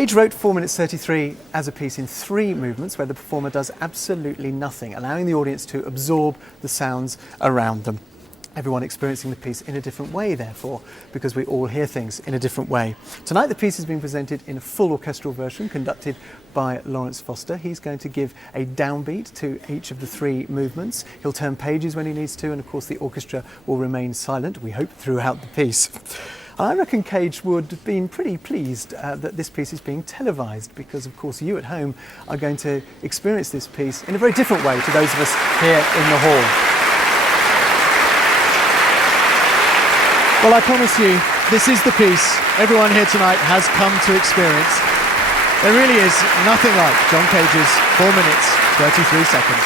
Cage wrote 4 minutes 33 as a piece in 3 movements where the performer does absolutely nothing, allowing the audience to absorb the sounds around them. Everyone experiencing the piece in a different way, therefore, because we all hear things in a different way. Tonight the piece has been presented in a full orchestral version conducted by Lawrence Foster. He's going to give a downbeat to each of the 3 movements. He'll turn pages when he needs to, and of course the orchestra will remain silent, we hope, throughout the piece. I reckon Cage would have been pretty pleased that this piece is being televised, because of course you at home are going to experience this piece in a very different way to those of us here in the hall. Well, I promise you, this is the piece everyone here tonight has come to experience. There really is nothing like John Cage's 4 minutes, 33 seconds.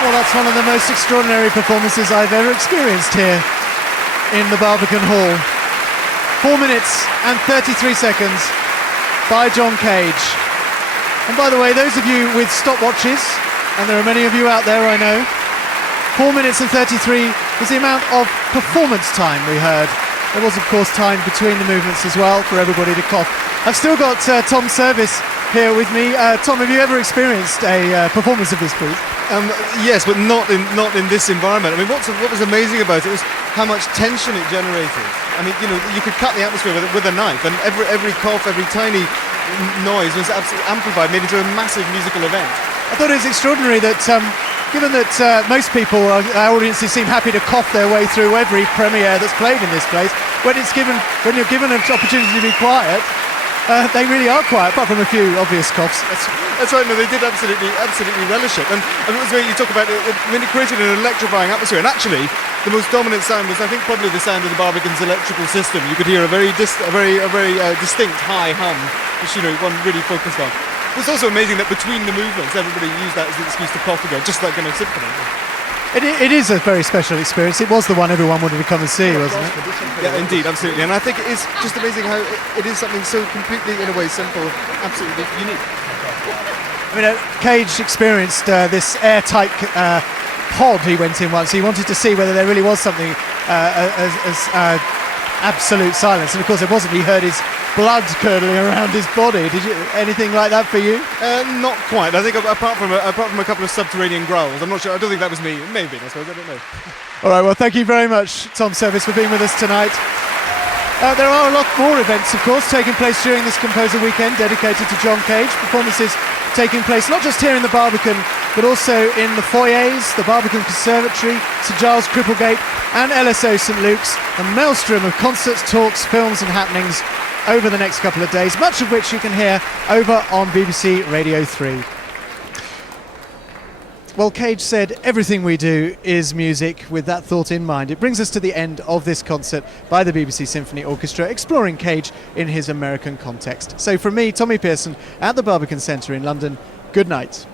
Well, that's one of the most extraordinary performances I've ever experienced here in the Barbican Hall. 4 minutes and 33 seconds by John Cage. And by the way, those of you with stopwatches, and there are many of you out there, I know, 4 minutes and 33 is the amount of performance time we heard. There was, of course, time between the movements as well for everybody to cough. I've still got Tom Service here with me. Tom, have you ever experienced a performance of this piece? Yes, but not in this environment. I mean, what was amazing about it was how much tension it generated. I mean, you could cut the atmosphere with a knife, and every cough, every tiny noise was absolutely amplified, made into a massive musical event. I thought it was extraordinary that, given that most people, our audiences seem happy to cough their way through every premiere that's played in this place, when you're given an opportunity to be quiet, they really are quiet, apart from a few obvious coughs. That's right. No, they did absolutely relish it. And it was where you talk about it. When it created an electrifying atmosphere, and actually, the most dominant sound was, I think, probably the sound of the Barbican's electrical system. You could hear a very distinct high hum, which one really focused on. It was also amazing that between the movements, everybody used that as an excuse to cough again, just like in a symphony. It is a very special experience. It was the one everyone wanted to come and see, wasn't it? Yeah, indeed, absolutely. And I think it is just amazing how it is something so completely, in a way, simple, absolutely unique. I mean, Cage experienced this airtight pod he went in once. He wanted to see whether there really was something as absolute silence, and of course there wasn't. He heard his blood curdling around his body. Did you anything like that for you? Not quite. I think apart from a couple of subterranean growls, I'm not sure. I don't think that was me. It may have been, I suppose. I don't know. All right. Well, thank you very much, Tom Service, for being with us tonight. There are a lot more events, of course, taking place during this Composer Weekend dedicated to John Cage. Performances taking place not just here in the Barbican, but also in the foyers, the Barbican Conservatory, St Giles Cripplegate and LSO St Luke's. A maelstrom of concerts, talks, films and happenings over the next couple of days, much of which you can hear over on BBC Radio 3. Well, Cage said everything we do is music. With that thought in mind, it brings us to the end of this concert by the BBC Symphony Orchestra, exploring Cage in his American context. So from me, Tommy Pearson, at the Barbican Centre in London, good night.